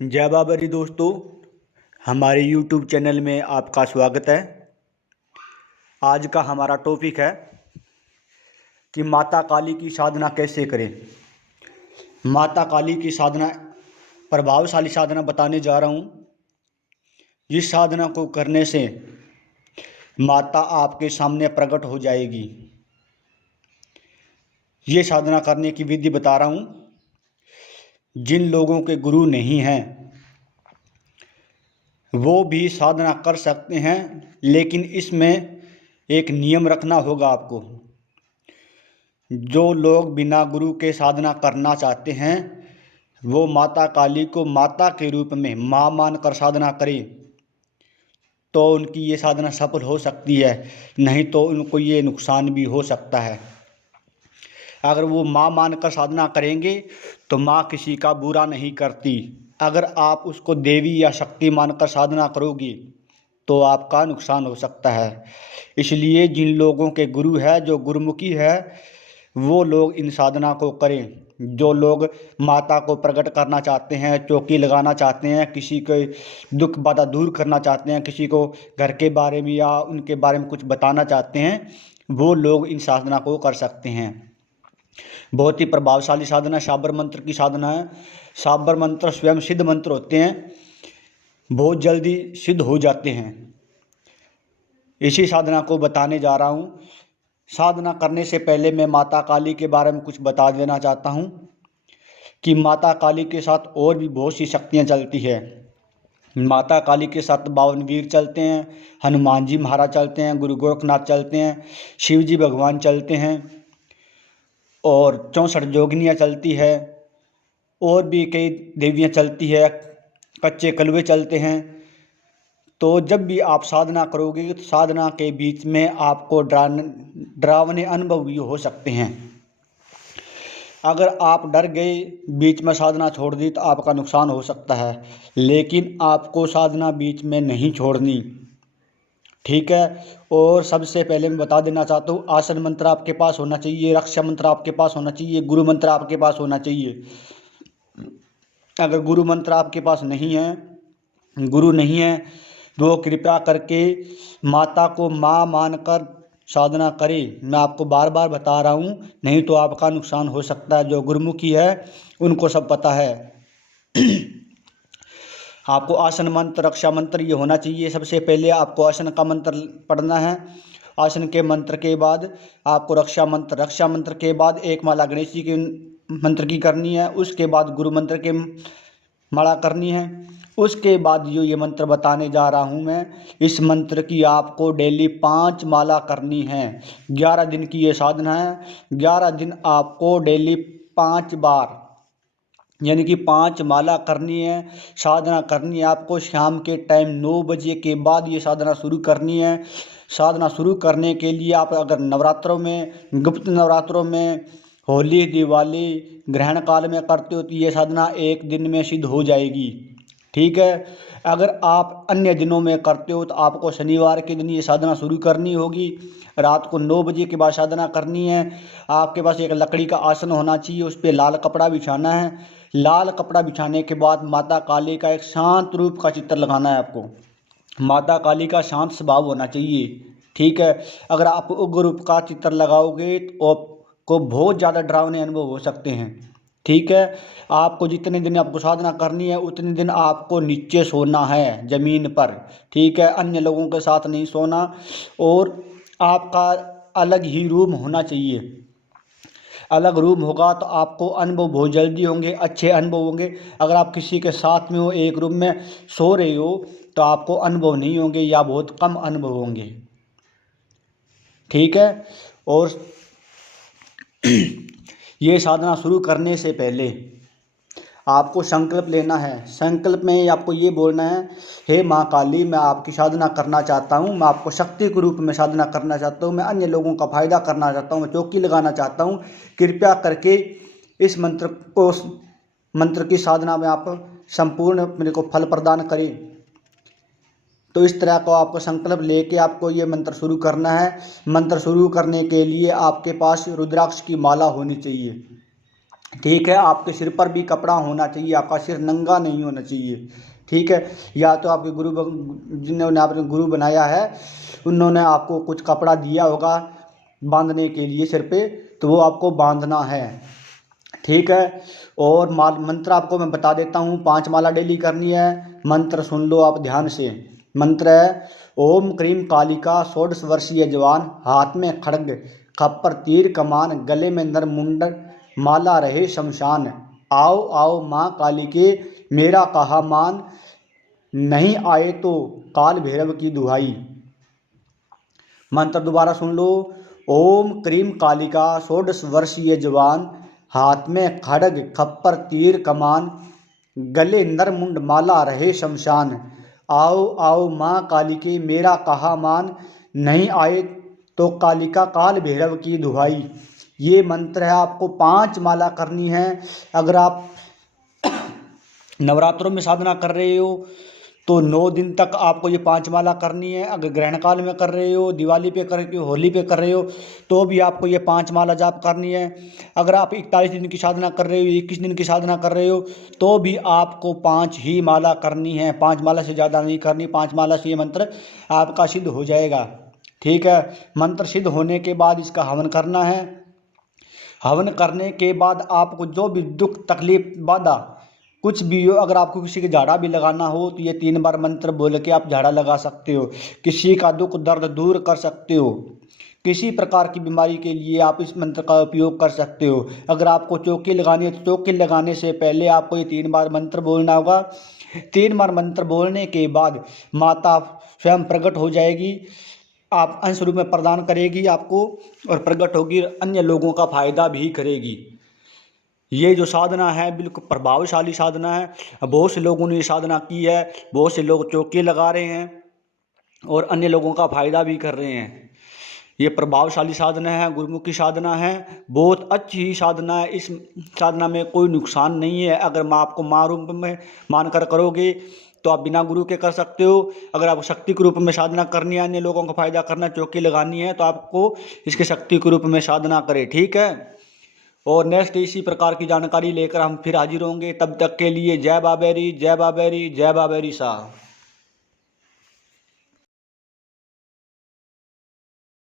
जय बाबरी दोस्तों, हमारे YouTube चैनल में आपका स्वागत है। आज का हमारा टॉपिक है कि माता काली की साधना कैसे करें। माता काली की साधना प्रभावशाली साधना बताने जा रहा हूँ। जिस साधना को करने से माता आपके सामने प्रकट हो जाएगी। ये साधना करने की विधि बता रहा हूँ। जिन लोगों के गुरु नहीं हैं वो भी साधना कर सकते हैं, लेकिन इसमें एक नियम रखना होगा आपको। जो लोग बिना गुरु के साधना करना चाहते हैं वो माता काली को माता के रूप में माँ मानकर साधना करें तो उनकी ये साधना सफल हो सकती है, नहीं तो उनको ये नुकसान भी हो सकता है। अगर वो माँ मानकर साधना करेंगे तो माँ किसी का बुरा नहीं करती। अगर आप उसको देवी या शक्ति मानकर साधना करोगी तो आपका नुकसान हो सकता है। इसलिए जिन लोगों के गुरु है, जो गुरुमुखी है, वो लोग इन साधना को करें। जो लोग माता को प्रकट करना चाहते हैं, चौकी लगाना चाहते हैं, किसी के दुख बाधा दूर करना चाहते हैं, किसी को घर के बारे में या उनके बारे में कुछ बताना चाहते हैं, वो लोग इन साधना को कर सकते हैं। बहुत ही प्रभावशाली साधना शाबर मंत्र की साधना है। शाबर मंत्र स्वयं सिद्ध मंत्र होते हैं, बहुत जल्दी सिद्ध हो जाते हैं। इसी साधना को बताने जा रहा हूँ। साधना करने से पहले मैं माता काली के बारे में कुछ बता देना चाहता हूँ कि माता काली के साथ और भी बहुत सी शक्तियाँ चलती है। माता काली के साथ 52 वीर चलते हैं, हनुमान जी महाराज चलते हैं, गुरु गोरखनाथ चलते हैं, शिव जी भगवान चलते हैं और 64 जोगिनियाँ चलती है, और भी कई देवियाँ चलती है, कच्चे कलवे चलते हैं। तो जब भी आप साधना करोगे तो साधना के बीच में आपको डरावने अनुभव भी हो सकते हैं। अगर आप डर गए, बीच में साधना छोड़ दी तो आपका नुकसान हो सकता है, लेकिन आपको साधना बीच में नहीं छोड़नी, ठीक है। और सबसे पहले मैं बता देना चाहता हूँ, आसन मंत्र आपके पास होना चाहिए, रक्षा मंत्र आपके पास होना चाहिए, गुरु मंत्र आपके पास होना चाहिए। अगर गुरु मंत्र आपके पास नहीं है, गुरु नहीं है, तो कृपया करके माता को माँ मानकर साधना करें। मैं आपको बार बार बता रहा हूँ, नहीं तो आपका नुकसान हो सकता है। जो गुरुमुखी है उनको सब पता है। आपको आसन मंत्र, रक्षा मंत्र ये होना चाहिए। सबसे पहले आपको आसन का मंत्र पढ़ना है। आसन के मंत्र के बाद आपको रक्षा मंत्र के बाद एक माला गणेश जी के मंत्र की करनी है। उसके बाद गुरु मंत्र के माला करनी है। उसके बाद जो ये मंत्र बताने जा रहा हूँ मैं, इस मंत्र की आपको डेली 5 माला करनी है। 11 दिन की ये साधना है। 11 दिन आपको डेली 5 बार यानी कि 5 माला करनी है, साधना करनी है। आपको शाम के टाइम 9 बजे के बाद ये साधना शुरू करनी है। साधना शुरू करने के लिए आप अगर नवरात्रों में, गुप्त नवरात्रों में, होली, दिवाली, ग्रहण काल में करते हो तो ये साधना एक दिन में सिद्ध हो जाएगी, ठीक है। अगर आप अन्य दिनों में करते हो तो आपको शनिवार के दिन ये साधना शुरू करनी होगी। रात को 9 बजे के बाद साधना करनी है। आपके पास एक लकड़ी का आसन होना चाहिए, उस पर लाल कपड़ा बिछाना है। लाल कपड़ा बिछाने के बाद माता काली का एक शांत रूप का चित्र लगाना है आपको। माता काली का शांत स्वभाव होना चाहिए, ठीक है। अगर आप उग्र रूप का चित्र लगाओगे तो आपको बहुत ज़्यादा डरावने अनुभव हो सकते हैं, ठीक है। आपको जितने दिन आपको साधना करनी है उतने दिन आपको नीचे सोना है, ज़मीन पर, ठीक है। अन्य लोगों के साथ नहीं सोना। और आपका अलग ही रूम होना चाहिए। अलग रूम होगा तो आपको अनुभव बहुत जल्दी होंगे, अच्छे अनुभव होंगे। अगर आप किसी के साथ में हो, एक रूम में सो रहे हो, तो आपको अनुभव नहीं होंगे या बहुत कम अनुभव होंगे, ठीक है। और ये साधना शुरू करने से पहले आपको संकल्प लेना है। संकल्प में आपको ये बोलना है, हे माँ काली, मैं आपकी साधना करना चाहता हूँ, मैं आपको शक्ति के रूप में साधना करना चाहता हूँ, मैं अन्य लोगों का फायदा करना चाहता हूँ, मैं चौकी लगाना चाहता हूँ। कृपया करके इस मंत्र की साधना में आप संपूर्ण मेरे को फल प्रदान करें। तो इस तरह को आपको संकल्प लेके आपको ये मंत्र शुरू करना है। मंत्र शुरू करने के लिए आपके पास रुद्राक्ष की माला होनी चाहिए। ठीक है। आपके सिर पर भी कपड़ा होना चाहिए, आपका सिर नंगा नहीं होना चाहिए। ठीक है। या तो आपके जिन्होंने आपने गुरु बनाया है उन्होंने आपको कुछ कपड़ा दिया होगा बांधने के लिए सिर पे, तो वो आपको बांधना है। ठीक है। और मंत्र आपको मैं बता देता हूँ, 5 माला डेली करनी है। मंत्र सुन लो आप ध्यान से। मंत्र है ओम क्रीम कालिका, 16 वर्षीय जवान, हाथ में खड्ग, खप्पर तीर कमान, गले में नरमुंड, माला रहे शमशान। आओ आओ माँ काली के, मेरा कहा मान, नहीं आए तो काल भैरव की दुहाई। मंत्र दोबारा सुन लो। ओम क्रीम कालिका, 16 वर्षीय जवान, हाथ में खड्ग खप्पर तीर कमान, गले नरमुंड माला रहे शमशान। आओ आओ माँ काली के, मेरा कहा मान, नहीं आए तो कालिका काल भैरव की दुहाई। ये मंत्र है, आपको 5 माला करनी है। अगर आप नवरात्रों में साधना कर रहे हो तो 9 दिन तक आपको ये 5 माला करनी है। अगर ग्रहण काल में कर रहे हो, दिवाली पे कर रहे हो, होली पे कर रहे हो, तो भी आपको ये 5 माला जाप करनी है। अगर आप 41 दिन की साधना कर रहे हो, 21 दिन की साधना कर रहे हो, तो भी आपको 5 ही माला करनी है। 5 माला से ज़्यादा नहीं करनी। 5 माला से ये मंत्र आपका सिद्ध हो जाएगा। ठीक है। मंत्र सिद्ध होने के बाद इसका हवन करना है। हवन करने के बाद आपको जो भी दुख तकलीफ बाधा कुछ भी हो, अगर आपको किसी के झाड़ा भी लगाना हो तो ये 3 बार मंत्र बोल के आप झाड़ा लगा सकते हो। किसी का दुख दर्द दूर कर सकते हो। किसी प्रकार की बीमारी के लिए आप इस मंत्र का उपयोग कर सकते हो। अगर आपको चौकी लगानी है तो चौकी लगाने से पहले आपको ये 3 बार मंत्र बोलना होगा। 3 बार मंत्र बोलने के बाद माता स्वयं प्रकट हो जाएगी, आप अंश रूप में प्रदान करेगी आपको, और प्रकट होगी, अन्य लोगों का फायदा भी करेगी। ये जो साधना है बिल्कुल प्रभावशाली साधना है। बहुत से लोगों ने ये साधना की है, बहुत से लोग चौके लगा रहे हैं और अन्य लोगों का फायदा भी कर रहे हैं। ये प्रभावशाली साधना है, गुरुमुखी साधना है, बहुत अच्छी ही साधना है। इस साधना में कोई नुकसान नहीं है। अगर माँ आपको माँ रूप में मानकर करोगे तो आप बिना गुरु के कर सकते हो। अगर आपको शक्ति के रूप में साधना करनी है, अन्य लोगों का फायदा करना, चौकी लगानी है, तो आपको इसके शक्ति के रूप में साधना करें। ठीक है। और नेक्स्ट इसी प्रकार की जानकारी लेकर हम फिर हाजिर होंगे। तब तक के लिए जय बाबेरी, जय बाबेरी, जय बाबेरी शाह।